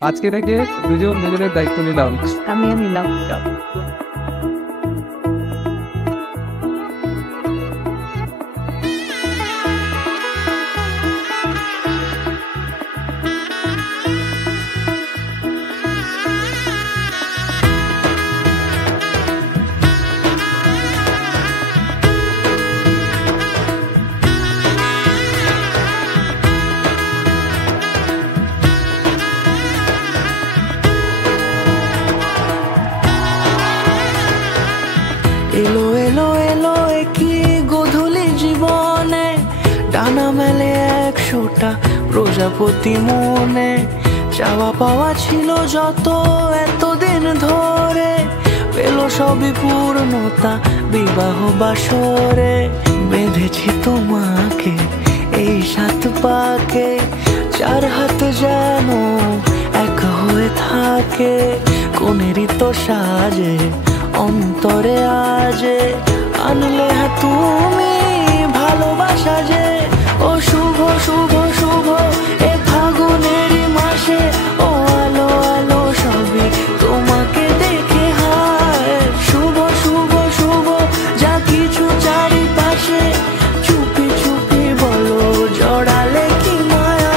আজকে থেকে দুজন দুজনের দায়িত্ব নিলাম। আমিও নিলাম। এলো এলো এলো একই গোধূলি জীবনে, ডানা মেলে 100টা প্রজাপতি মনে। চাওয়া পাওয়া ছিল যত এতদিন ধরে, পেল সবই পূর্ণতা বিবাহ বাসরে। বেঁধেছি তোমাকে এই 7 পাকে, 4 হাত যেন এক হয়ে থাকে। কোনেরই তো সাজে অন্তরে আজে, আনলে তুমি ভালোবাসা যে। ও শুভ শুভ শুভ এ ফাগুনেরই মাসে, ও আলো আলো সবই তোমাকে দেখে হায়। শুভ শুভ শুভ যা কিছু চারিপাশে, চুপি চুপি বলো জড়ালে কি মায়া।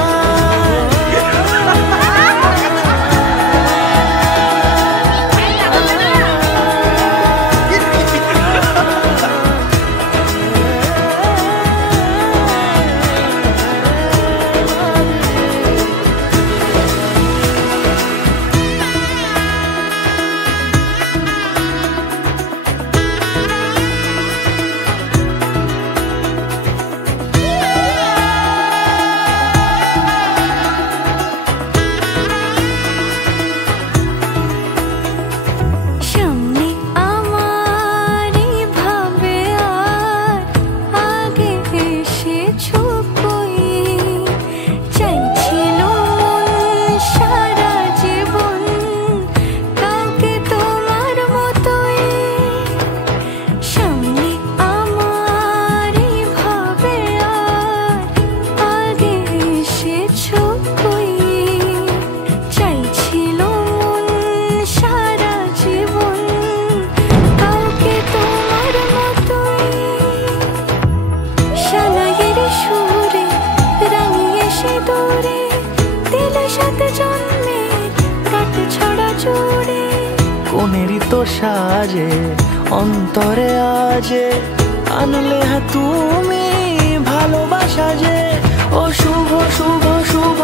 কোনেরই তো সাজে অন্তরে আজে, আনলে তুমি ভালোবাসা যে। ও শুভ শুভ শুভ